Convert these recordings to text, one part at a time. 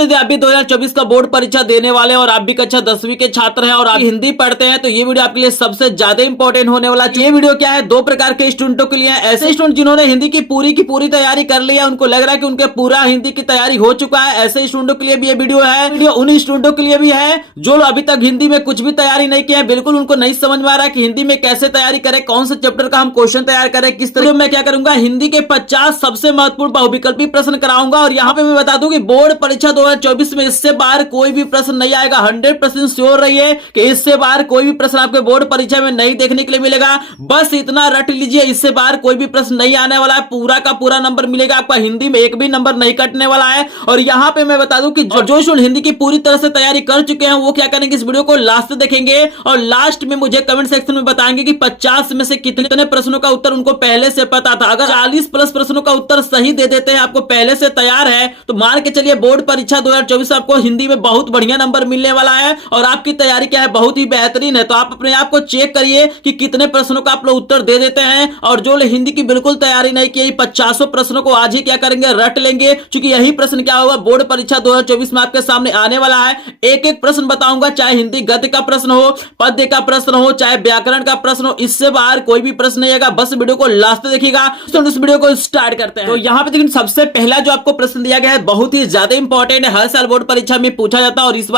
यदि आप भी 2024 का बोर्ड परीक्षा देने वाले हैं और आप भी कक्षा 10वीं के छात्र हैं और आप हिंदी पढ़ते हैं तो ये वीडियो आपके लिए सबसे ज्यादा इंपॉर्टेंट होने वाला है। ये वीडियो क्या है, दो प्रकार के स्टूडेंटों के लिए है। ऐसे स्टूडेंट जिन्होंने हिंदी की पूरी तैयारी कर ली है, उनको लग रहा है कि उनके पूरा हिंदी की तैयारी हो चुका है, ऐसे स्टूडेंटों के लिए भी ये वीडियो है। वीडियो उन स्टूडेंटों के लिए भी है जो अभी तक हिंदी में कुछ भी तैयारी नहीं किया है, बिल्कुल उनको नहीं समझ में आ रहा है कि हिंदी में कैसे तैयारी करें, कौन से चैप्टर का हम क्वेश्चन तैयार करें, किस तरह मैं क्या करूंगा, हिंदी के 50 सबसे महत्वपूर्ण बहुविकल्पी प्रश्न कराऊंगा। और यहाँ पे मैं बता दूं कि बोर्ड परीक्षा 2024 में इससे बाहर कोई भी प्रश्न नहीं आएगा। 100% श्योर रहिए कि इससे बाहर कोई भी प्रश्न आपके बोर्ड परीक्षा में नहीं देखने के लिए मिलेगा। बस इतना रट लीजिए, इससे बाहर कोई भी प्रश्न नहीं आने वाला है, पूरा का पूरा नंबर मिलेगा आपका, हिंदी में एक भी नंबर नहीं कटने वाला है। और यहाँ पे मैं बता दूं कि जो स्टूडेंट हिंदी की पूरी तरह से तैयारी कर चुके हैं वो क्या करेंगे, इस वीडियो को लास्ट देखेंगे और लास्ट में मुझे कमेंट सेक्शन में बताएंगे कि 50 में से कितने प्रश्नों का उत्तर उनको पहले से पता था। अगर 40+ प्रश्नों का उत्तर सही दे देते हैं, आपको पहले से तैयार है, तो मान के चलिए बोर्ड परीक्षा 2024 आपको हिंदी में बहुत बढ़िया नंबर मिलने वाला है और आपकी तैयारी क्या है, बहुत ही बेहतरीन है। तो आप अपने आप को चेक करिए कि कितने प्रश्नों का आप लोग उत्तर दे देते हैं। और जो हिंदी की बिल्कुल तैयारी नहीं की, 50 प्रश्नों को आज ही क्या करेंगे, रट लेंगे, क्योंकि यही प्रश्न क्या होगा बोर्ड परीक्षा 2024 में आपके सामने आने वाला है। एक एक प्रश्न बताऊंगा, चाहे हिंदी गद्य का प्रश्न हो, पद्य का प्रश्न हो, चाहे व्याकरण का प्रश्न हो, इससे बाहर कोई भी प्रश्न नहीं आएगा। बस वीडियो को लास्ट देखिएगा। तो इस वीडियो को स्टार्ट करते हैं। तो यहाँ पे देखिए सबसे पहला जो आपको प्रश्न दिया गया है बहुत ही ज्यादा इंपॉर्टेंट है, हर साल बोर्ड परीक्षा में पूछा जाता है और इस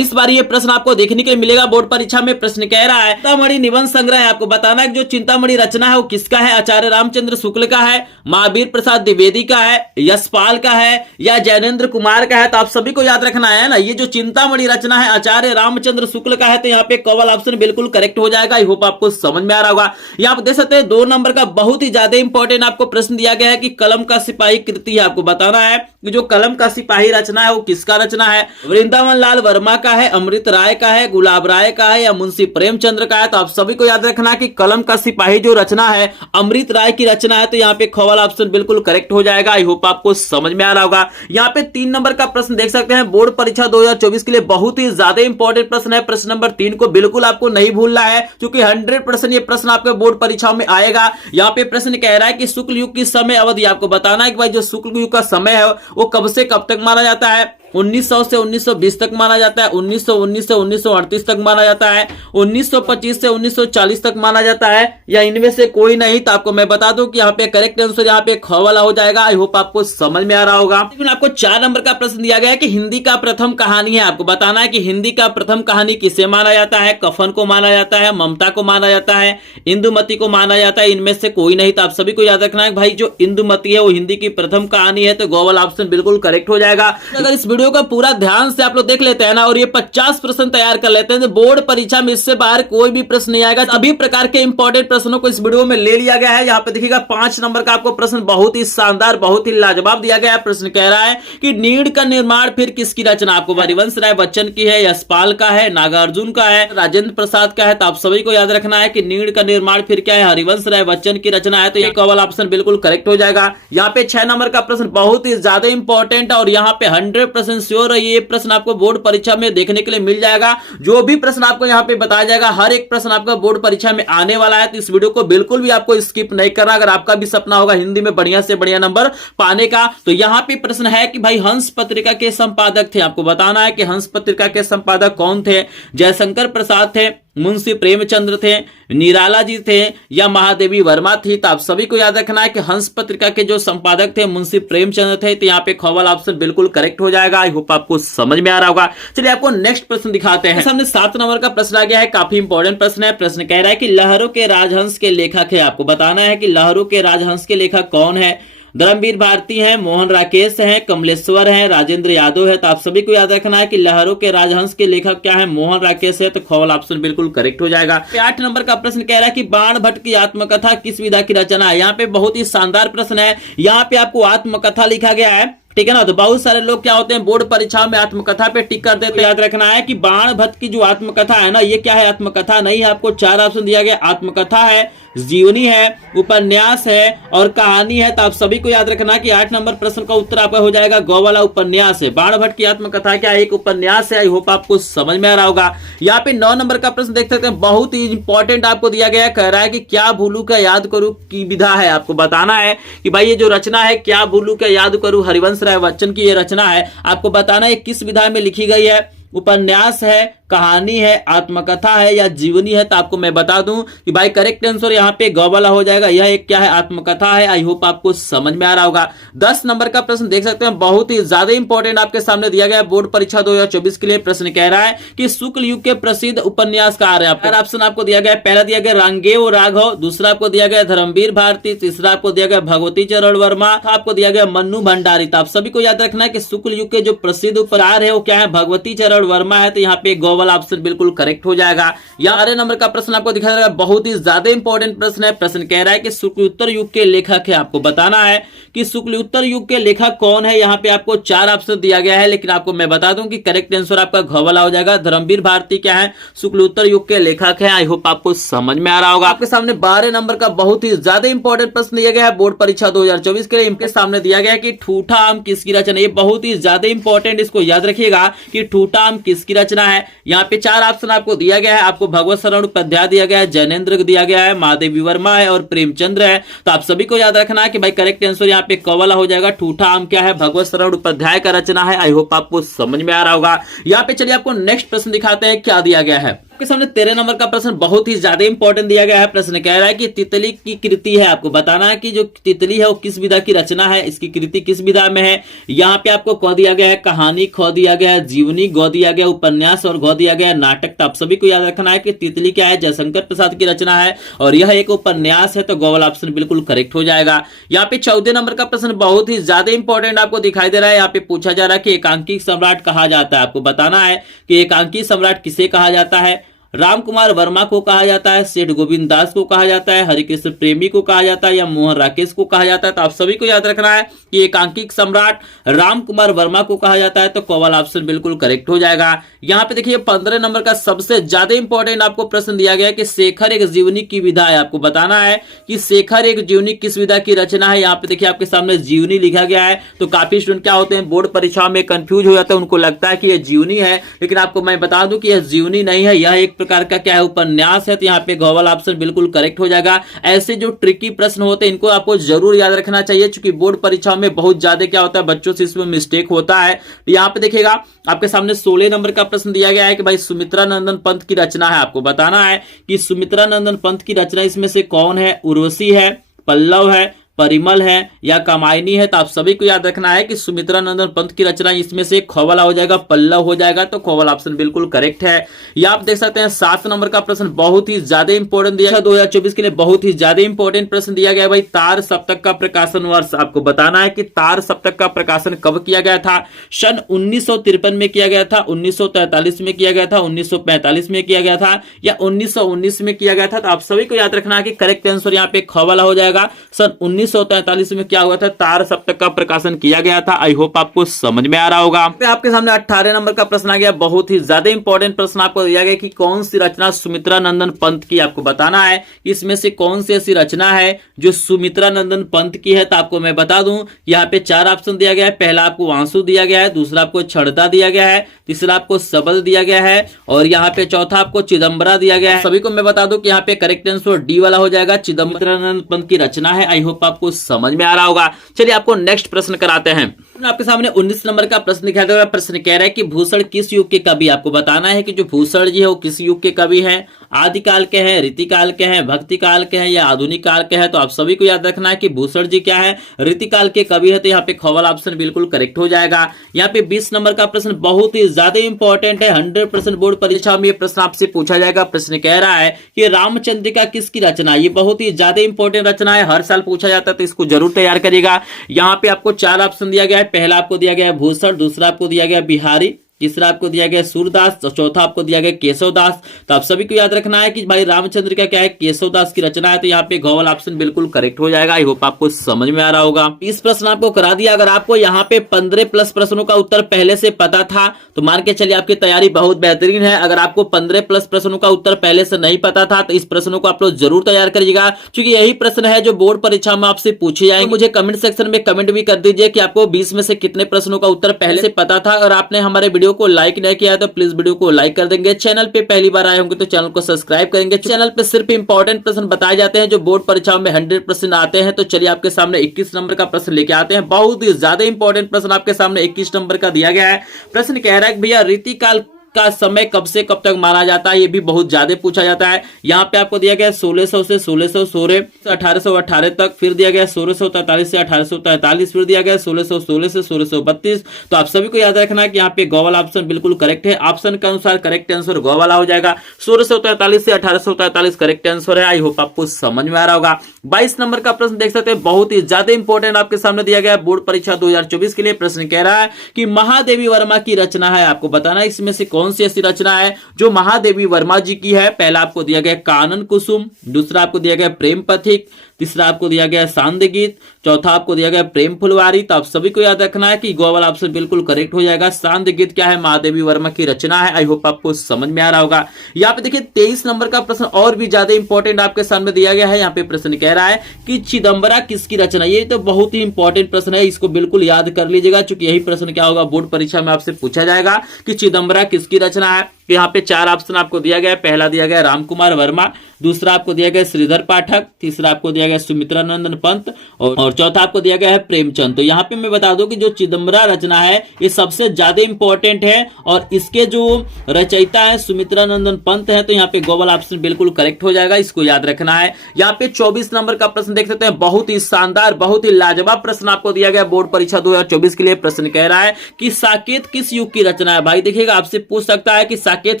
बार ये प्रश्न आपको देखने के लिए मिलेगा बोर्ड परीक्षा में। प्रश्न कह रहा है चिंतामणि निबंध संग्रह है, आपको बताना है जो चिंतामणि रचना है वो किसका है, आचार्य रामचंद्र शुक्ल का है, महावीर प्रसाद द्विवेदी का है, यशपाल का है या जैनेन्द्र कुमार का है। तो आप सभी को याद रखना है ना, ये जो चिंतामणि रचना है आचार्य रामचंद्र शुक्ल का है, तो यहाँ पे कवल ऑप्शन बिल्कुल करेक्ट हो जाएगा। आई होप आपको समझ में आ रहा होगा। यहाँ आप देख सकते हैं 2 नंबर का बहुत ही ज्यादा इंपॉर्टेंट आपको प्रश्न दिया गया है कि कलम का सिपाही कृति है, आपको बताना है कि जो कलम का सिपाही रचना है वो किसका रचना है, वृंदावन लाल वर्मा का है, अमृत राय का है, गुलाब राय का है या मुंशी प्रेमचंद्र का है। तो आप सभी को याद रखना है कि कलम का सिपाही जो रचना है अमृत राय की रचना है, तो यहाँ पे खवल ऑप्शन बिल्कुल करेक्ट हो जाएगा। आई होप आपको समझ में आ रहा होगा। यहाँ पे 3 नंबर का प्रश्न देख सकते हैं, बोर्ड परीक्षा 2024 के लिए बहुत ही ज्यादा इंपॉर्टेंट प्रश्न है। प्रश्न नंबर 3 को बिल्कुल आपको नहीं भूलना है क्योंकि 100% ये प्रश्न आपके बोर्ड परीक्षा में आएगा। यहाँ पे प्रश्न कह रहा है कि शुक्ल युग की समय अवधि, आपको बताना है कि भाई जो शुक्ल युग का समय है वो कब से कब तक माना जाता है। 1900 से 1920 तक माना जाता है, 1919 से 1938 तक माना जाता है, 1925 से 1940 तक माना जाता है, या इनमें से कोई नहीं। तो आपको मैं बता दूं कि यहाँ पे करेक्ट आंसर यहाँ पे ख वाला हो जाएगा। आई होप आपको समझ में आ रहा होगा। लेकिन आपको 4 नंबर का प्रश्न दिया गया है कि हिंदी का प्रथम कहानी है, आपको बताना है कि हिंदी का प्रथम कहानी किसे माना जाता है, कफन को माना जाता है, ममता को माना जाता है, इंदुमती को माना जाता है, इनमें से कोई नहीं। तो आप सभी को याद रखना है भाई जो इंदुमती है वो हिंदी की प्रथम कहानी है, तो गोवल ऑप्शन बिल्कुल करेक्ट हो जाएगा। अगर इस वीडियो का पूरा ध्यान से आप लोग देख लेते हैं ना और ये 50 प्रश्न तैयार कर लेते हैं तो बोर्ड परीक्षा में इससे बाहर कोई भी प्रश्न नहीं आएगा। सभी प्रकार के इंपॉर्टेंट प्रश्नों को इस वीडियो में ले लिया गया है। यहाँ पे देखिएगा 5 नंबर का आपको प्रश्न बहुत ही शानदार, बहुत ही लाजवाब दिया गया है। प्रश्न कह रहा है कि नीड़ का निर्माण फिर किसकी रचना, आपको हरिवंश राय बच्चन की है, यशपाल का है, नागार्जुन का है, राजेंद्र प्रसाद का है। तो आप सभी को याद रखना है कि नीड़ का निर्माण फिर क्या है, हरिवंश राय बच्चन की रचना है, तो ये कवल ऑप्शन बिल्कुल करेक्ट हो जाएगा। यहाँ पे 6 नंबर का प्रश्न बहुत ही ज्यादा इंपॉर्टेंट है और यहाँ पे 100% श्योर है ये प्रश्न आपको बोर्ड परीक्षा में देखने के लिए मिल जाएगा। जो भी प्रश्न आपको यहाँ पे बताया जाएगा हर एक प्रश्न आपका बोर्ड परीक्षा में आने वाला है, तो इस वीडियो को बिल्कुल भी आपको स्किप नहीं करना। अगर आपका भी सपना होगा हिंदी में बढ़िया से बढ़िया नंबर पाने का, तो यहाँ पे प्रश्न है कि भाई हंस पत्रिका के संपादक थे, आपको बताना है कि हंस पत्रिका के संपादक कौन थे, जयशंकर प्रसाद थे, मुंशी प्रेमचंद्र थे, निराला जी थे या महादेवी वर्मा थी। तो आप सभी को याद रखना है कि हंस पत्रिका के जो संपादक थे मुंशी प्रेमचंद्र थे, तो यहाँ पे खवल ऑप्शन बिल्कुल करेक्ट हो जाएगा। आई होप आपको समझ में आ रहा होगा। चलिए आपको नेक्स्ट प्रश्न दिखाते हैं। सामने 7 नंबर का प्रश्न आ गया है, काफी इंपॉर्टेंट प्रश्न है। प्रश्न कह रहा है कि लहरों के राजहंस के लेखक है, आपको बताना है कि लहरों के राजहंस के लेखक कौन है। धर्मवीर भारती हैं, मोहन राकेश हैं, कमलेश्वर हैं, राजेंद्र यादव है। तो आप सभी को याद रखना है कि लहरों के राजहंस के लेखक क्या है, मोहन राकेश है, तो खवल ऑप्शन बिल्कुल करेक्ट हो जाएगा। 8 नंबर का प्रश्न कह रहा है कि बाण भट्ट की आत्मकथा किस विधा की रचना है। यहाँ पे बहुत ही शानदार प्रश्न है। यहाँ पे आपको आत्मकथा लिखा गया है, ठीक है ना। तो बहुत सारे लोग क्या होते हैं बोर्ड परीक्षा में आत्मकथा पे टिक कर देते हैं। याद रखना है कि बाण भट्ट की जो आत्मकथा है ना, ये क्या है, आत्मकथा नहीं है। आपको 4 ऑप्शन दिया गया, आत्मकथा है, जीवनी है, उपन्यास है और कहानी है। तो आप सभी को याद रखना कि 8 नंबर प्रश्न का उत्तर आपका हो जाएगा गौ वाला उपन्यास है। बाणभट्ट की आत्मकथा क्या एक उपन्यास है। आई होप आपको समझ में आ रहा होगा। यहाँ पे 9 नंबर का प्रश्न देख सकते हैं, बहुत ही इंपॉर्टेंट आपको दिया गया है। कह रहा है कि क्या भूलू क्या याद करूं की विधा है। आपको बताना है कि भाई ये जो रचना है क्या भूलू क्या याद करूं, हरिवंश राय बच्चन की ये रचना है। आपको बताना है किस विधा में लिखी गई है, उपन्यास है, कहानी है, आत्मकथा है या जीवनी है। तो आपको मैं बता दूं कि भाई करेक्ट आंसर यहाँ पे ग वाला हो जाएगा। यह एक क्या है, आत्मकथा है। आई होप आपको समझ में आ रहा होगा। 10 नंबर का प्रश्न देख सकते हैं, बहुत ही ज्यादा इंपॉर्टेंट आपके सामने दिया गया है बोर्ड परीक्षा 2024 के लिए। प्रश्न कह रहा है कि शुक्ल युग के प्रसिद्ध उपन्यासकार है। आपका ऑप्शन आपको दिया गया है, पहला दिया गया रांगेय राघव, दूसरा आपको दिया गया धर्मवीर भारती, तीसरा आपको दिया गया भगवती चरण वर्मा, आपको दिया गया मन्नू भंडारी। तो आप सभी को याद रखना है कि शुक्ल युग के जो प्रसिद्ध उपन्यासकार है वो क्या है, भगवती चरण वर्मा है। तो यहाँ पे गो वाला ऑप्शन बिल्कुल करेक्ट हो जाएगा। या 12 नंबर का प्रश्न आपको दिखा रहा है, बहुत ही ज्यादा इंपॉर्टेंट प्रश्न है। प्रश्न कह रहा है कि शुक्लोत्तर युग के लेखक है। आपको बताना है कि शुक्लोत्तर युग के लेखक कौन है। यहाँ पे आपको 4 ऑप्शन दिया गया है, लेकिन आपको मैं बता दूं कि करेक्ट आंसर आपका घ वाला हो जाएगा। धर्मवीर भारती क्या है, शुक्लोत्तर युग के लेखक है। आई होप आपको समझ में आ रहा होगा। आपके सामने 12 नंबर का बहुत ही ज्यादा इंपॉर्टेंट प्रश्न दिया गया है बोर्ड परीक्षा 2024 के लिए। इनके सामने दिया गया है कि ठूठा आम किसकी रचना। ये बहुत ही ज्यादा इंपॉर्टेंट, इसको याद रखिएगा कि ठूठा आम किसकी रचना है। यहाँ पे 4 ऑप्शन आपको दिया गया है। आपको भगवत शरण उपाध्याय दिया गया है, जैनेन्द्र दिया गया है, महादेवी वर्मा है और प्रेमचंद्र है। तो आप सभी को याद रखना है कि भाई करेक्ट आंसर यहाँ पे क वाला हो जाएगा। ठूठा आम क्या है, भगवत शरण उपाध्याय का रचना है। आई होप आपको समझ में आ रहा होगा। यहाँ पे चलिए आपको नेक्स्ट प्रश्न दिखाते हैं क्या दिया गया है। आपके सामने 13 नंबर का प्रश्न बहुत ही ज्यादा इंपॉर्टेंट दिया गया है। प्रश्न कह रहा है कि तितली की कृति है। आपको बताना है कि जो तितली है वो किस विधा की रचना है, इसकी कृति किस विधा में है। यहाँ पे आपको क दिया गया है, कहानी ख दिया गया है, जीवनी ग दिया गया, उपन्यास और घ दिया गया है, नाटक। तो आप सभी को याद रखना है कि तितली क्या है, जयशंकर प्रसाद की रचना है और यह एक उपन्यास है। तो ग वाला ऑप्शन बिल्कुल करेक्ट हो जाएगा। यहाँ पे 14 नंबर का प्रश्न बहुत ही ज्यादा इंपॉर्टेंट आपको दिखाई दे रहा है। यहाँ पे पूछा जा रहा है कि एकांकी सम्राट कहा जाता है। आपको बताना है कि एकांकी सम्राट किसे कहा जाता है। राम कुमार वर्मा को कहा जाता है, सेठ गोविंद दास को कहा जाता है, हरिकृष्ण प्रेमी को कहा जाता है या मोहन राकेश को कहा जाता है। तो आप सभी को याद रखना है कि एकांकिक सम्राट राम कुमार वर्मा को कहा जाता है। तो क वाला ऑप्शन बिल्कुल करेक्ट हो जाएगा। यहाँ पे देखिए 15 नंबर का सबसे ज्यादा इंपॉर्टेंट आपको प्रश्न दिया गया है कि शेखर एक जीवनी की विधा है। आपको बताना है कि शेखर एक जीवनी किस विधा की रचना है। यहाँ पे देखिए आपके सामने जीवनी लिखा गया है। तो काफी स्टूडेंट क्या होते हैं, बोर्ड परीक्षा में कंफ्यूज हो जाते हैं, उनको लगता है कि यह जीवनी है, लेकिन आपको मैं बता दूं कि यह जीवनी नहीं है, यह एक प्रकार का क्या है, उपन्यास है। तो यहाँ पे घ वाला ऑप्शन बिल्कुल करेक्ट हो जाएगा। ऐसे जो ट्रिकी प्रश्न होते हैं इनको आपको जरूर याद रखना चाहिए, क्योंकि बोर्ड परीक्षा में बहुत ज्यादा क्या होता है, बच्चों से इसमें मिस्टेक होता है। यहाँ पे देखिएगा आपके सामने 16 नंबर का प्रश्न दिया गया है कि भाई सुमित्रा नंदन पंत की रचना है। आपको बताना है कि सुमित्रा नंदन पंत की रचना इसमें से कौन है, उर्वशी है, पल्लव है, परिमल है या कामायनी है। तो आप सभी को याद रखना है कि सुमित्रा नंदन पंत की रचना इसमें से ख वाला हो जाएगा, पल्लव हो जाएगा। तो ख वाला ऑप्शन बिल्कुल करेक्ट है। ये आप देख सकते हैं 7 नंबर का प्रश्न बहुत ही ज्यादा इंपॉर्टेंट दिया गया 2024 के लिए। बहुत ही ज्यादा इंपॉर्टेंट प्रश्न दिया गया है भाई, तार सप्तक का प्रकाशन वर्ष। आपको बताना है कि तार सप्तक का प्रकाशन कब किया गया था। सन 1953 में किया गया था, 1943 में किया गया था, 1945 में किया गया था या 1919 में किया गया था। तो आप सभी को याद रखना है कि करेक्ट आंसर यहाँ पे ख वाला हो जाएगा। सन 1943 में क्या हुआ था, तार सप्तक का प्रकाशन किया गया था। आई होप आपको समझ में आ रहा होगा। आपके सामने 18 नंबर का प्रश्न आ गया, बहुत ही ज्यादा इंपॉर्टेंट प्रश्न आपको दिया गया कि कौन सी रचना सुमित्रा नंदन पंत की। आपको बताना है इसमें से कौन सी ऐसी रचना है जो सुमित्रा नंदन पंत की है। तो आपको मैं बता दूं यहाँ पे 4 ऑप्शन दिया गया है। पहला आपको वांसु दिया गया है, दूसरा आपको छड़ता दिया गया है, तीसरा आपको सबल दिया गया है और यहाँ पे चौथा आपको चिदम्बरा दिया गया है। सभी को मैं बता दूं कि यहाँ पे करेक्ट आंसर डी वाला हो जाएगा, चिदम्बरा नंदन पंत की रचना है। आई होप आपको समझ में आ रहा होगा। चलिए आपको नेक्स्ट प्रश्न कराते हैं। आपके सामने 19 नंबर का प्रश्न दिखाया गया। प्रश्न कह रहा है कि भूषण किस युग के कवि। आपको बताना है कि जो भूषण जी है वो किस युग के कवि हैं, आदिकाल के हैं, रीतिकाल के हैं, भक्ति काल के हैं या आधुनिक काल के हैं। तो आप सभी को याद रखना है कि भूषण जी क्या है, रीतिकाल के कवि है। तो यहाँ पे ख वाला ऑप्शन बिल्कुल करेक्ट हो जाएगा। यहाँ पे 20 नंबर का प्रश्न बहुत ही ज्यादा इंपॉर्टेंट है, 100% बोर्ड परीक्षा में ये प्रश्न आपसे पूछा जाएगा। प्रश्न कह रहा है कि रामचंद्रिका किसकी रचना। ये बहुत ही ज्यादा इंपॉर्टेंट रचना है, हर साल पूछा जाता है, तो इसको जरूर तैयार करिएगा। यहाँ पे आपको 4 ऑप्शन दिया गया है। पहला आपको दिया गया है भूषण, दूसरा आपको दिया गया बिहारी, तीसरा आपको दिया गया सूरदास, तो चौथा आपको दिया गया केशवदास। तो आप सभी को याद रखना है कि भाई रामचंद्र का क्या है, केशवदास की रचना है। तो यहाँ पे ग वाला ऑप्शन बिल्कुल करेक्ट हो जाएगा। आई होप आपको समझ में आ रहा होगा। 20 प्रश्न आपको करा दिया। अगर आपको यहाँ पे 15 प्लस प्रश्नों का उत्तर पहले से पता था तो मान के चलिए आपकी तैयारी बहुत बेहतरीन है। अगर आपको 15 प्लस प्रश्नों का उत्तर पहले से नहीं पता था तो इस प्रश्नों को आप लोग जरूर तैयार करिएगा, क्योंकि यही प्रश्न है जो बोर्ड परीक्षा में आपसे पूछे जाएंगे। तो मुझे कमेंट सेक्शन में कमेंट भी कर दीजिए कि आपको 20 में से कितने प्रश्नों का उत्तर पहले से पता था। अगर आपने हमारे वीडियो को लाइक नहीं किया है तो प्लीज वीडियो को लाइक कर देंगे। चैनल पे पहली बार आए होंगे तो चैनल को सब्सक्राइब करेंगे। चैनल पे सिर्फ इंपॉर्टेंट प्रश्न बताए जाते हैं जो बोर्ड परीक्षाओं में 100% आते हैं। तो चलिए आपके सामने 21 नंबर का प्रश्न लेके आते हैं। बहुत ही ज्यादा इंपॉर्टेंट प्रश्न आपके सामने 21 नंबर का दिया गया है। प्रश्न कह रहा है कि भैया रीतिकाल का समय कब से कब तक माना जाता है, ये भी बहुत ज्यादा पूछा जाता है। यहाँ पे आपको दिया गया 1600 से 1616 से 1818 तक, फिर दिया गया 1643 से 1843, फिर दिया गया 1616 से 1632। तो आप सभी को याद रखना है कि यहाँ पे गो वाला ऑप्शन बिल्कुल करेक्ट है। ऑप्शन के अनुसार करेक्ट आंसर गो वाला हो जाएगा। 1643 से 1843 करेक्ट आंसर है। आई होप आपको समझ में आ रहा होगा। 22 नंबर का प्रश्न देख सकते हैं, बहुत ही ज्यादा इंपॉर्टेंट आपके सामने दिया गया है बोर्ड परीक्षा 2024 के लिए। प्रश्न कह रहा है कि महादेवी वर्मा की रचना है। आपको बताना है इसमें से कौन सी ऐसी रचना है जो महादेवी वर्मा जी की है। पहला आपको दिया गया कानन कुसुम, दूसरा आपको दिया गया प्रेम पथिक, तीसरा आपको दिया गया सांद गीत, चौथा आपको दिया गया प्रेम फुलवारी। तो आप सभी को याद रखना है कि गो वाला ऑप्शन बिल्कुल करेक्ट हो जाएगा। सांद गीत क्या है, महादेवी वर्मा की रचना है। आई होप आपको समझ में आ रहा होगा। यहाँ पे देखिए 23 नंबर का प्रश्न और भी ज्यादा इंपॉर्टेंट आपके सामने दिया गया है। यहाँ पे प्रश्न कह रहा है कि चिदम्बरा किसकी रचना। ये तो बहुत ही इंपॉर्टेंट प्रश्न है, इसको बिल्कुल याद कर लीजिएगा, क्योंकि यही प्रश्न क्या होगा बोर्ड परीक्षा में आपसे पूछा जाएगा कि चिदम्बरा किसकी रचना है। यहाँ पे 4 ऑप्शन आपको दिया गया है। पहला दिया गया रामकुमार वर्मा, दूसरा आपको दिया गया श्रीधर पाठक, तीसरा आपको दिया गया सुमित्रानंदन पंत और चौथा आपको दिया गया है प्रेमचंद। तो यहाँ पे मैं बता दूं कि जो चिदम्बरा रचना है ये सबसे ज्यादा इंपॉर्टेंट है और इसके जो रचयिता है सुमित्रानंदन पंत है। तो यहाँ पे गो वाला ऑप्शन बिल्कुल करेक्ट हो जाएगा, इसको याद रखना है। यहाँ पे 24 नंबर का प्रश्न देख सकते हैं, बहुत ही शानदार बहुत ही लाजवाब प्रश्न आपको दिया गया बोर्ड परीक्षा 2024 के लिए। प्रश्न कह रहा है कि साकेत किस युग की रचना है। भाई देखिएगा, आपसे पूछ सकता है कि साकेत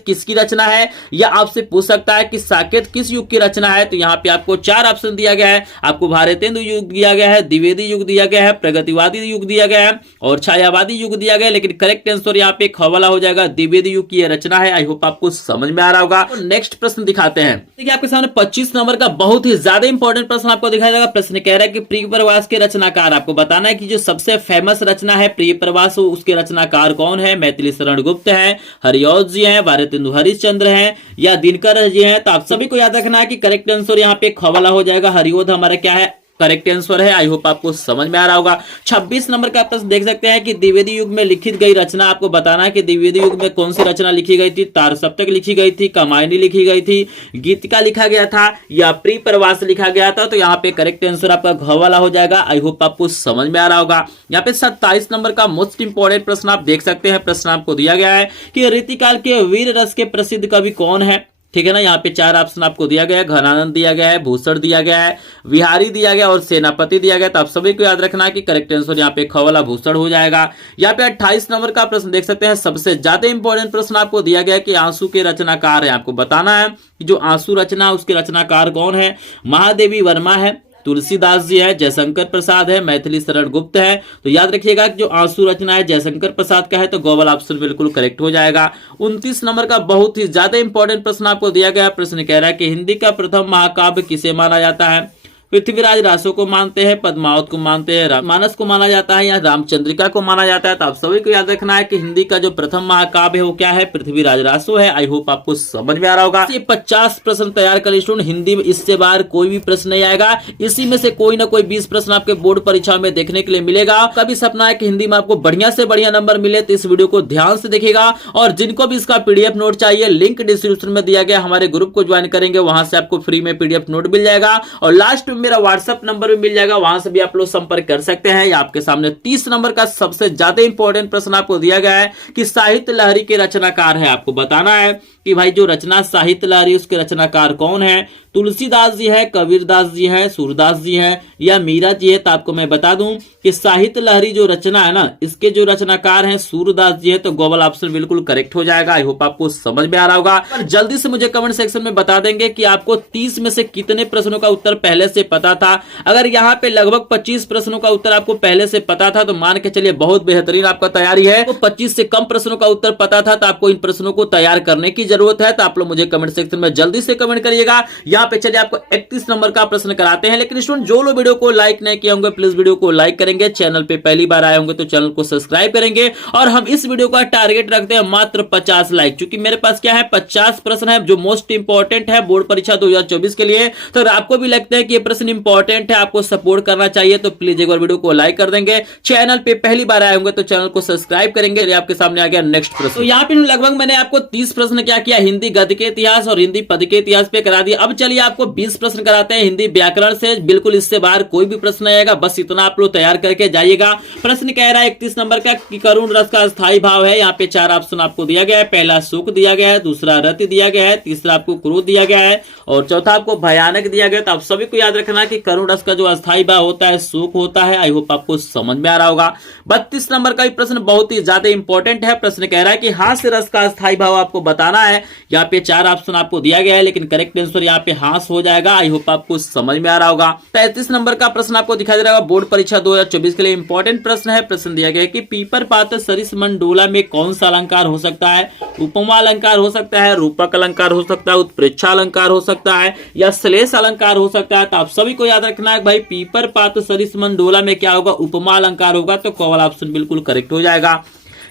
किसकी रचना है, या आपसे पूछ सकता है कि साकेत किस युग की रचना है। तो यहाँ पे आपको 4 ऑप्शन दिया गया है। आपको भारतेंदु युग दिया गया है, द्विवेदी युग दिया गया है, प्रगतिवादी युग दिया गया है और छायावादी युग दिया गया है। लेकिन करेक्ट आंसर यहाँ पे ख वाला हो जाएगा, द्विवेदी युग की रचना है। आई होप आपको समझ में आ रहा होगा। तो नेक्स्ट प्रश्न दिखाते हैं। देखिए आपके सामने 25 नंबर का बहुत ही ज्यादा इंपॉर्टेंट प्रश्न आपको दिखाया जाएगा। प्रश्न कह रहा है कि प्रिय प्रवास के रचनाकार। आपको बताना है कि जो सबसे फेमस रचना है प्रिय प्रवास, उसके रचनाकार कौन है। मैथिली शरण गुप्त है, हरिऔध जी है, भारतेंदु हरिश्चंद्र है या दिनकर जी है। तो आप सभी को याद रखना है कि करेक्ट आंसर यहाँ पे ख वाला हो जाएगा। हरिऔध हमारा क्या है, करेक्ट आंसर है। आई होप आपको समझ में आ रहा होगा। 26 नंबर का प्रश्न देख सकते हैं कि द्विवेदी युग में लिखित गई रचना। आपको बताना है कि द्विवेदी युग में कौन सी रचना लिखी गई थी। तार सप्तक लिखी गई थी, कामायनी लिखी गई थी, गीतिका लिखा गया था या प्रिय प्रवास लिखा गया था। तो यहाँ पे करेक्ट आंसर आपका घ वाला हो जाएगा। आई होप आपको समझ में आ रहा होगा। यहाँ पे 27 नंबर का मोस्ट इंपोर्टेंट प्रश्न आप देख सकते हैं। प्रश्न आपको दिया गया है कि रीतिकाल के वीर रस के प्रसिद्ध कवि कौन है। ठीक है ना। यहाँ पे 4 ऑप्शन आपको दिया गया है। घनानंद दिया गया है, भूषण दिया गया है, विहारी दिया गया और सेनापति दिया गया। तो आप सभी को याद रखना है कि करेक्ट आंसर यहाँ पे ख वाला भूषण हो जाएगा। यहाँ पे 28 नंबर का प्रश्न देख सकते हैं। सबसे ज्यादा इंपॉर्टेंट प्रश्न आपको दिया गया है कि आंसू के रचनाकार है। आपको बताना है कि जो आंसू रचना उसके रचनाकार कौन है। महादेवी वर्मा है, तुलसीदास जी है, जयशंकर प्रसाद है, मैथिली शरण गुप्त है। तो याद रखिएगा कि जो आंसू रचना है जयशंकर प्रसाद का है। तो गो वाला ऑप्शन बिल्कुल करेक्ट हो जाएगा। 29 नंबर का बहुत ही ज्यादा इंपॉर्टेंट प्रश्न आपको दिया गया। प्रश्न कह रहा है कि हिंदी का प्रथम महाकाव्य किसे माना जाता है। पृथ्वीराज रासो को मानते हैं, पद्मावत को मानते हैं, मानस को माना जाता है या रामचंद्रिका को माना जाता है। तो आप सभी को याद रखना है कि हिंदी का जो प्रथम महाकाव्य है वो क्या है, पृथ्वीराज रासो है। आई होप आपको समझ में आ रहा होगा। ये 50 प्रश्न तैयार कर स्टूडेंट हिंदी में, इससे बाहर कोई भी प्रश्न नहीं आएगा। इसी में से कोई ना कोई 20 प्रश्न आपके बोर्ड परीक्षा में देखने के लिए मिलेगा। आपका भी सपना है कि हिंदी में आपको बढ़िया से बढ़िया नंबर मिले, तो इस वीडियो को ध्यान से देखिएगा। और जिनको भी इसका पीडीएफ नोट चाहिए, लिंक डिस्क्रिप्शन में दिया गया, हमारे ग्रुप को ज्वाइन करेंगे, वहां से आपको फ्री में पीडीएफ नोट मिल जाएगा। और लास्ट में मेरा व्हाट्सएप नंबर भी मिल जाएगा, वहां से भी आप लोग संपर्क कर सकते हैं। आपके सामने 30 नंबर का सबसे ज्यादा इंपॉर्टेंट प्रश्न आपको दिया गया है कि साहित्य लहरी के रचनाकार है। आपको बताना है कि भाई जो रचना साहित्य लहरी उसके रचनाकार कौन है। तुलसीदास जी है, कबीरदास जी है, सूरदास जी है या मीरा जी है। तो आपको मैं बता दूं कि कि साहित्य लहरी जो रचना है ना, इसके जो रचनाकार हैं सूरदास जी है, तो ग्लोबल ऑप्शन बिल्कुल करेक्ट हो जाएगा। आई होप आपको समझ में आ रहा होगा। और जल्दी से मुझे कमेंट सेक्शन में बता देंगे कि आपको 30 में से कितने प्रश्नों का उत्तर पहले से पता था। अगर यहाँ पे लगभग 25 प्रश्नों का उत्तर आपको पहले से पता था तो मान के चलिए बहुत बेहतरीन आपका तैयारी है। तो 25 से कम प्रश्नों का उत्तर पता था तो आपको इन प्रश्नों को तैयार करने की जरूरत है। तो आप लोग मुझे कमेंट सेक्शन में जल्दी से कमेंट करिएगा। यहाँ पे चलिए आपको 31 नंबर का प्रश्न कराते हैं। लेकिन स्टूडेंट जो लोग वीडियो को लाइक नहीं किए होंगे प्लीज वीडियो को लाइक करेंगे, चैनल पे पहली बार आए होंगे तो चैनल को सब्सक्राइब करेंगे। और हम इस वीडियो का टारगेट रखते हैं मात्र 50 लाइक, क्योंकि मेरे पास क्या है 50 प्रश्न है जो मोस्ट इंपॉर्टेंट है बोर्ड परीक्षा 2024 के लिए। तो अगर आपको भी लगता है कि ये प्रश्न इंपॉर्टेंट है, आपको सपोर्ट करना चाहिए, तो प्लीज एक बार वीडियो को लाइक कर देंगे। चैनल पे पहली बार आए होंगे तो चैनल को सब्सक्राइब करेंगे। आपके सामने आ गया नेक्स्ट प्रश्न। तो यहाँ पे लगभग मैंने आपको 30 प्रश्न क्या किया, हिंदी गद्य के इतिहास और हिंदी पद के इतिहास पे करा दिया। अब चलिए आपको 20 प्रश्न कराते हैं हिंदी व्याकरण से। बिल्कुल इससे बाहर कोई भी प्रश्न नहीं आएगा, बस इतना आप लोग तैयार करके जाइएगा। प्रश्न कह रहा है 31 नंबर का कि करुण रस का स्थायी भाव है। यहाँ पे 4 ऑप्शन आपको दिया गया है। पहला सुख दिया गया है, दूसरा रति दिया गया है, तीसरा आपको क्रोध दिया गया है और चौथा आपको भयानक दिया गया। तो आप सभी को याद रखना कि करुण रस का जो अस्थायी भाव होता है सुख होता है। आई होप आपको समझ में आ रहा होगा। 32 नंबर का प्रश्न बहुत ही ज्यादा इंपॉर्टेंट है। प्रश्न कह रहा है कि हास्य रस का अस्थायी भाव आपको बताना है। यहाँ पे 4 ऑप्शन आपको दिया गया है, लेकिन करेक्ट आंसर यहाँ पे हास हो जाएगा। आई होप आपको समझ में आ रहा होगा। 35 नंबर का प्रश्न आपको दिखाई दे रहा होगा, बोर्ड परीक्षा 2024 के लिए इंपॉर्टेंट प्रश्न है। प्रश्न दिया गया है कि पीपर पात्र सरिस मंडोला में कौन सा अलंकार हो सकता है। उपमा अलंकार हो सकता है, रूपक अलंकार हो सकता है, उत्प्रेक्षा अलंकार हो सकता है या श्लेष अलंकार हो सकता है। तो आप सभी को याद रखना है भाई पीपर पात्र सरिस मंडोला में क्या होगा, उपमा अलंकार होगा। तो कॉल ऑप्शन बिल्कुल करेक्ट हो जाएगा।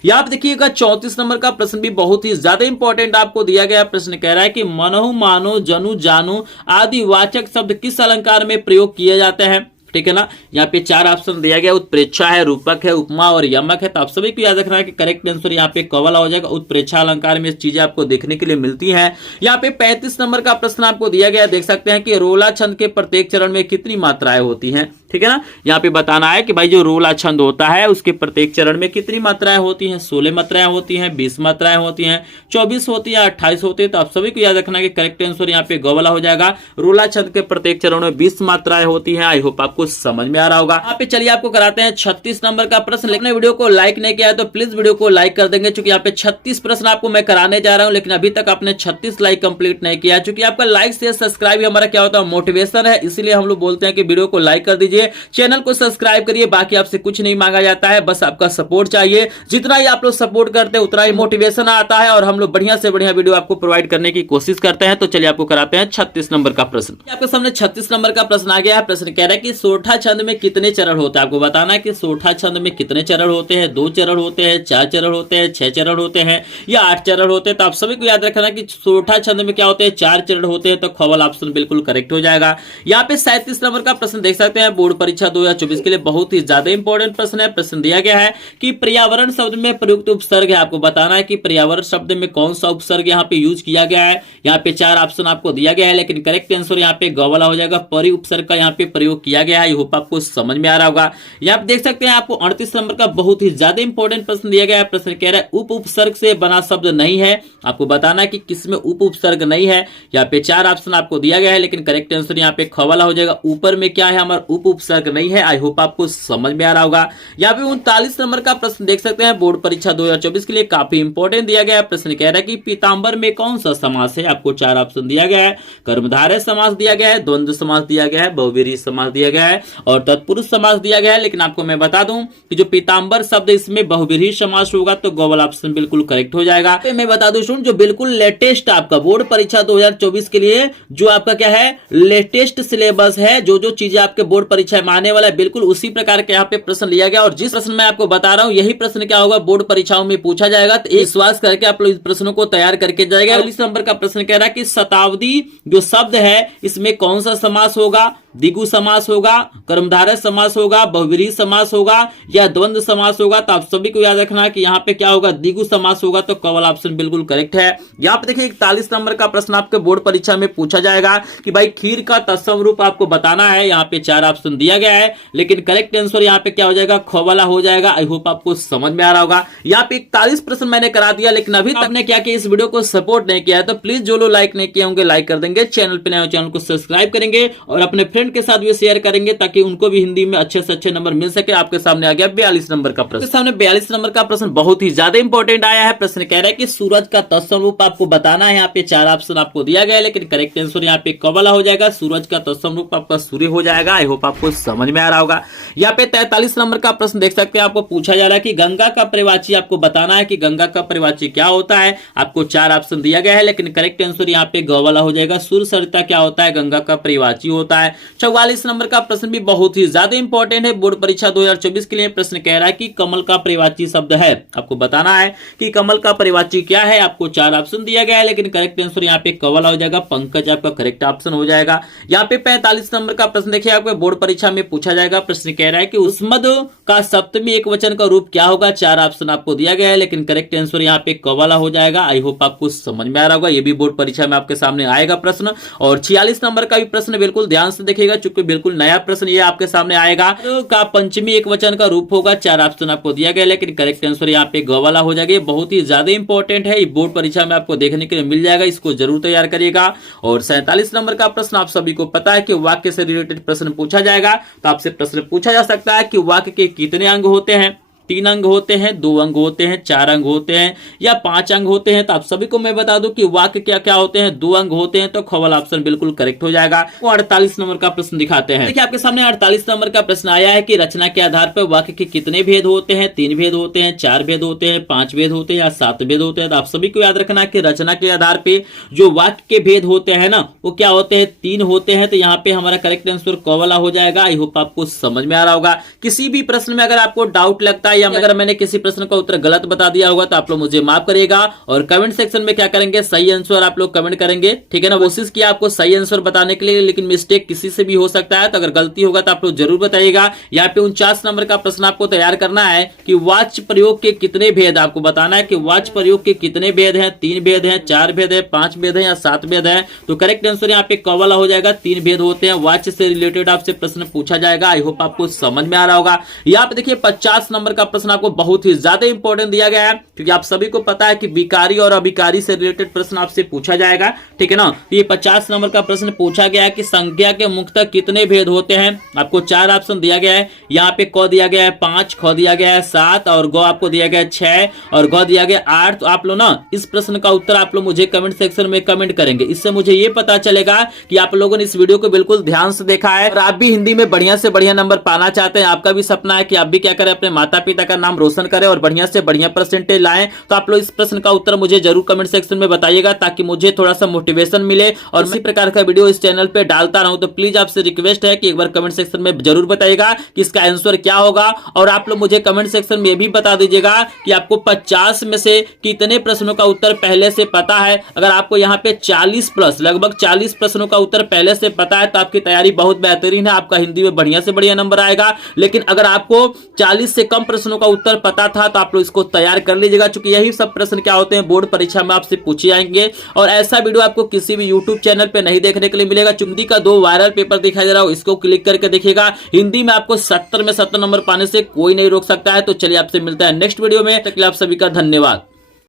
यहाँ आप देखिएगा 34 नंबर का प्रश्न भी बहुत ही ज्यादा इंपॉर्टेंट आपको दिया गया। प्रश्न कह रहा है कि मनहु मानो जनु जानू आदि वाचक शब्द किस अलंकार में प्रयोग किए जाते हैं। ठीक है ना, यहाँ पे 4 ऑप्शन दिया गया, उत्प्रेक्षा है, रूपक है, उपमा और यमक है। तो आप सभी को याद रखना है कि करेक्ट आंसर यहाँ पे कवला हो जाएगा। उत्प्रेक्षा अलंकार में चीजें आपको देखने के लिए मिलती हैं। यहाँ पे 35 नंबर का प्रश्न आपको दिया गया, देख सकते हैं कि रोला छंद के प्रत्येक चरण में कितनी मात्राएं होती हैं। ठीक है ना, यहाँ पे बताना है कि भाई जो रोला छंद होता है उसके प्रत्येक चरण में कितनी मात्राएं होती हैं। 16 मात्राएं होती हैं, 20 मात्राएं होती हैं, 24 होती है, 28 होती है। तो आप सभी को याद रखना है कि करेक्ट आंसर यहाँ पे गवाला हो जाएगा। रोला छंद के प्रत्येक चरण में 20 मात्राएं होती हैं। आई होप आपको समझ में आ रहा होगा। यहाँ पे चलिए आपको कराते हैं 36 नंबर का प्रश्न। लेकिन वीडियो को लाइक नहीं किया है तो प्लीज वीडियो को लाइक कर देंगे, क्योंकि यहाँ पे 36 प्रश्न आपको मैं कराने जा रहा हूँ, लेकिन अभी तक आपने 36 लाइक कंप्लीट नहीं किया। क्योंकि आपका लाइक से सब्सक्राइब हमारा क्या होता है, मोटिवेशन है। इसीलिए हम लोग बोलते हैं कि वीडियो को लाइक कर दीजिए, चैनल को सब्सक्राइब करिए। बाकी आपसे कुछ नहीं मांगा जाता है, बस आपका सपोर्ट चाहिए। जितना ही आप लोग सपोर्ट करते हैं उतना ही मोटिवेशन आता है और हम लोग बढ़िया से बढ़िया वीडियो आपको प्रोवाइड करने की कोशिश करते हैं। तो चलिए आपको कराते हैं 36 नंबर का प्रश्न। आपके सामने 36 नंबर का प्रश्न आ गया है। प्रश्न कह रहा है कि सोठा छंद में कितने चरण होते हैं। आपको बताना है कि सोठा छंद में कितने चरण होते हैं। 2 चरण होते हैं, 4 चरण होते हैं, 6 चरण होते हैं या 8 चरण होते हैं। तो आप सभी को याद रखना कि सोठा छंद में क्या होते हैं, 4 चरण होते हैं। तो खवल ऑप्शन बिल्कुल करेक्ट हो जाएगा। यहाँ पे 37 नंबर का प्रश्न देख सकते हैं, बोर्ड परीक्षा 2024 के लिए बहुत ही ज्यादा इंपॉर्टेंट प्रश्न है। प्रश्न दिया गया है कि पर्यावरण शब्द में प्रयुक्त उपसर्ग है। आपको बताना है कि पर्यावरण शब्द में कौन सा उपसर्ग यहाँ पे यूज किया गया है। यहाँ पे 4 ऑप्शन आपको दिया गया है, लेकिन करेक्ट आंसर यहाँ पे गवाला हो जाएगा। परि उपसर्ग का यहाँ पे प्रयोग किया गया है। आई होप आपको समझ में आ रहा होगा। यहाँ पे देख सकते हैं आपको 38 नंबर का बहुत ही ज्यादा इंपॉर्टेंट प्रश्न दिया गया है। प्रश्न कह रहा है उप उपसर्ग से बना शब्द नहीं है। आपको बताना है कि किसमें उप उपसर्ग नहीं है। यहाँ पे 4 ऑप्शन आपको दिया गया है, लेकिन करेक्ट आंसर यहाँ पे खवाला हो जाएगा। ऊपर में क्या है, हमारा उप उपसर्ग नहीं है। आई होप आपको समझ में आ रहा होगा। यहाँ पे 39 नंबर का प्रश्न देख सकते हैं, बोर्ड परीक्षा 2024 के लिए काफी इंपॉर्टेंट दिया गया है। प्रश्न कह रहा है कि पीतांबर में कौन सा समास है। आपको 4 ऑप्शन दिया गया है। कर्मधारय समास दिया गया है, द्वंद्व समास दिया गया है, बहुव्रीहि समास दिया गया है और तत्पुरुष समास दिया गया है। लेकिन आपको मैं बता दूं कि जो पीतांबर शब्द इसमें बहुव्रीहि समास होगा, तो गॉगल ऑप्शन बिल्कुल करेक्ट हो जाएगा। तो मैं बता दूं जो बिल्कुल लेटेस्ट आपका बोर्ड परीक्षा 2024 के लिए जो आपका क्या है लेटेस्ट सिलेबस है, जो चीजें आपके बोर्ड परीक्षा में आने वाला है, बिल्कुल उसी प्रकार के यहाँ पे प्रश्न लिया गया। और जिस प्रश्न मैं आपको बता रहा हूँ यही प्रश्न क्या होगा बोर्ड परीक्षाओं में पूछा जाएगा। तो विश्वास करके आप लोग इस प्रश्नों को तैयार करके जाएगा। 40 नंबर का प्रश्न कह रहा है कि शताब्दी जो शब्द है इसमें कौन सा समास होगा। द्विगु समास होगा, कर्मधारय समास होगा, बहुव्रीहि समास होगा या द्वंद्व समास होगा। तो आप सभी को याद रखना कि यहाँ पे क्या होगा, द्विगु समास होगा। तो कवल ऑप्शन बिल्कुल करेक्ट है। यहाँ पे देखिए 41 नंबर का प्रश्न आपके बोर्ड परीक्षा में पूछा जाएगा कि भाई खीर का तत्सम रूप आपको बताना है। यहाँ पे 4 ऑप्शन दिया गया है, लेकिन करेक्ट आंसर यहाँ पे क्या हो जाएगा, खवाला हो जाएगा। आई होप आपको समझ में आ रहा होगा। यहाँ पे 41 प्रश्न मैंने करा दिया, लेकिन अभी तक आपने क्या किया, इस वीडियो को सपोर्ट नहीं किया है तो प्लीज जो लोग लाइक नहीं किए होंगे लाइक कर देंगे। चैनल पे नए हो चैनल को सब्सक्राइब करेंगे और अपने फ्रेंड फ्रेंड के साथ भी शेयर करेंगे ताकि उनको भी हिंदी में अच्छे से अच्छे नंबर मिल सके। आपके सामने आ गया 42 नंबर का प्रश्न। सामने 42 नंबर का प्रश्न बहुत ही ज्यादा इंपॉर्टेंट आया है। प्रश्न कह रहा है कि सूरज का तत्सम रूप आपको बताना है। यहाँ पे 4 ऑप्शन आपको दिया गया है, लेकिन करेक्ट आंसर यहाँ पे क वाला हो जाएगा। सूरज का तत्सम रूप आपका सूर्य हो जाएगा। आई होप आपको समझ में आ रहा होगा। यहाँ पे 43 नंबर का प्रश्न देख सकते हैं, आपको पूछा जा रहा है कि गंगा का परिवाची आपको बताना है कि गंगा का परिवाची क्या होता है। आपको 4 ऑप्शन दिया गया है, लेकिन करेक्ट आंसर यहाँ पे ग वाला हो जाएगा। सूर्य सरिता क्या होता है, गंगा का परिवाची होता है। 44 नंबर का प्रश्न भी बहुत ही ज्यादा इंपॉर्टेंट है, बोर्ड परीक्षा 2024 के लिए। प्रश्न कह रहा है कि कमल का परिवाची शब्द है। आपको बताना है कि कमल का परिवाची क्या है। आपको 4 ऑप्शन दिया गया है, लेकिन करेक्ट आंसर यहाँ पे क वाला हो जाएगा। पंकज आपका करेक्ट ऑप्शन हो जाएगा। यहाँ पे 45 नंबर का प्रश्न देखिए, आपको बोर्ड परीक्षा में पूछा जाएगा। प्रश्न कह रहा है कि उस्मद का सप्तमी एकवचन का रूप क्या होगा। 4 ऑप्शन आपको दिया गया है, लेकिन करेक्ट आंसर यहाँ पे क वाला हो जाएगा। आई होप आपको समझ में आ रहा होगा। ये भी बोर्ड परीक्षा में आपके सामने आएगा प्रश्न। और 46 नंबर का भी प्रश्न बिल्कुल ध्यान से देखिएगा, चूंकि बिल्कुल नया प्रश्न ये आपके सामने आएगा। का पंचमी एकवचन का रूप होगा। 4 ऑप्शन आपको दिया गया, लेकिन करेक्ट आंसर यहाँ पे ग वाला हो जाएगा। बहुत ही ज्यादा इंपॉर्टेंट है, बोर्ड परीक्षा में आपको देखने के लिए मिल जाएगा। इसको जरूर तैयार करिएगा। और 47 नंबर का प्रश्न आप सभी को पता है कि वाक्य से रिलेटेड प्रश्न पूछा जाएगा। तो आपसे प्रश्न पूछा जा सकता है कि वाक्य के कितने अंग होते हैं। 3 अंग होते हैं, 2 अंग होते हैं, 4 अंग होते हैं या 5 अंग होते हैं। तो आप सभी को मैं बता दूं कि वाक्य क्या क्या होते हैं। 2 अंग होते हैं, तो ख वाला ऑप्शन बिल्कुल करेक्ट हो जाएगा। वो 48 नंबर का प्रश्न दिखाते हैं। देखिए आपके सामने 48 नंबर का प्रश्न आया है कि रचना के आधार पर वाक्य के कितने भेद होते हैं। 3 भेद होते हैं, 4 भेद होते हैं, 5 भेद होते हैं या 7 भेद होते हैं। तो आप सभी को याद रखना है कि रचना के आधार पे जो वाक्य के भेद होते हैं ना, वो क्या होते हैं, 3 होते हैं। तो यहाँ पे हमारा करेक्ट आंसर क वाला हो जाएगा। आई होप आपको समझ में आ रहा होगा। किसी भी प्रश्न में अगर आपको डाउट लगता है या अगर मैंने किसी प्रश्न का उत्तर गलत बता दिया होगा तो आप लोग मुझे माफ करिएगा। और कमेंट सेक्शन में क्या करेंगे, सही आंसर आप लोग कमेंट करेंगे, ठीक है ना। कोशिश किया आपको सही आंसर बताने के लिए, लेकिन मिस्टेक किसी से भी हो सकता है। तो अगर गलती होगा तो आप लोग जरूर बताइएगा। यहाँ पे 49 नंबर का प्रश्न आपको तैयार करना है कि वाच्य प्रयोग के कितने भेद। आपको बताना है कि वाच्य प्रयोग के कितने भेद हैं। 3 भेद हैं, 4 भेद है, 5 भेद है या 7 भेद है। तो करेक्ट आंसर यहाँ पे क वाला हो जाएगा। 3 भेद होते हैं। वाच्य से रिलेटेड आपसे प्रश्न पूछा जाएगा। आई होप आपको समझ में आ रहा होगा। यहाँ पे देखिए 50 नंबर का प्रश्न आपको बहुत ही ज्यादा इंपॉर्टेंट दिया गया है, क्योंकि आप सभी को पता है कि विकारी और अभिकारी से रिलेटेड प्रश्न आपसे पूछा जाएगा, ठीक है ना। ये 50 नंबर का प्रश्न पूछा गया है कि संख्या के मुख्यतः कितने भेद होते हैं। आपको 4 ऑप्शन दिया गया है। यहाँ पे क दिया गया है 5, ख दिया गया है 7 और ग आपको दिया गया है 6 और ग दिया गया 8। तो आप लोग ना इस प्रश्न का उत्तर आप लोग मुझे कमेंट सेक्शन में कमेंट करेंगे। इससे मुझे ये पता चलेगा कि आप लोगों ने इस वीडियो को बिल्कुल ध्यान से देखा है और आप भी हिंदी में बढ़िया से बढ़िया नंबर पाना चाहते हैं। आपका भी सपना है कि आप भी क्या करें, अपने माता पिता का नाम रोशन करें और बढ़िया से बढ़िया परसेंटेज लाएं। तो आप लोग इस प्रश्न का उत्तर मुझे जरूर कमेंट सेक्शन में बताइएगा, ताकि मुझे थोड़ा सा मोटिवेशन मिले और इसी प्रकार का वीडियो इस चैनल पे डालता रहूं। तो प्लीज आपसे रिक्वेस्ट है कि एक बार कमेंट सेक्शन में जरूर बताइएगा कि इसका आंसर क्या होगा। और आप लोग मुझे कमेंट सेक्शन में भी बता दीजिएगा कि आपको 50 में से कितने प्रश्नों का उत्तर पहले से पता है। अगर आपको यहाँ पे 40 प्लस लगभग 40 प्रश्नों का उत्तर पहले से पता है तो आपकी तैयारी बहुत बेहतरीन है। आपका हिंदी में बढ़िया से बढ़िया नंबर आएगा। लेकिन अगर आपको 40 से कम प्रश्नों का उत्तर पता था तो आप लोग इसको तैयार कर लीजिएगा, क्योंकि यही सब प्रश्न क्या होते हैं बोर्ड परीक्षा में आपसे पूछे जाएंगे। और ऐसा वीडियो आपको किसी भी यूट्यूब चैनल पे नहीं देखने के लिए मिलेगा। हिंदी का 2 वायरल पेपर दिखाई दे रहा हो, इसको क्लिक करके देखिएगा। हिंदी में आपको 70 में 70 नंबर पाने से कोई नहीं रोक सकता है। तो चलिए आपसे मिलता है नेक्स्ट वीडियो में। तक के लिए आप सभी का धन्यवाद।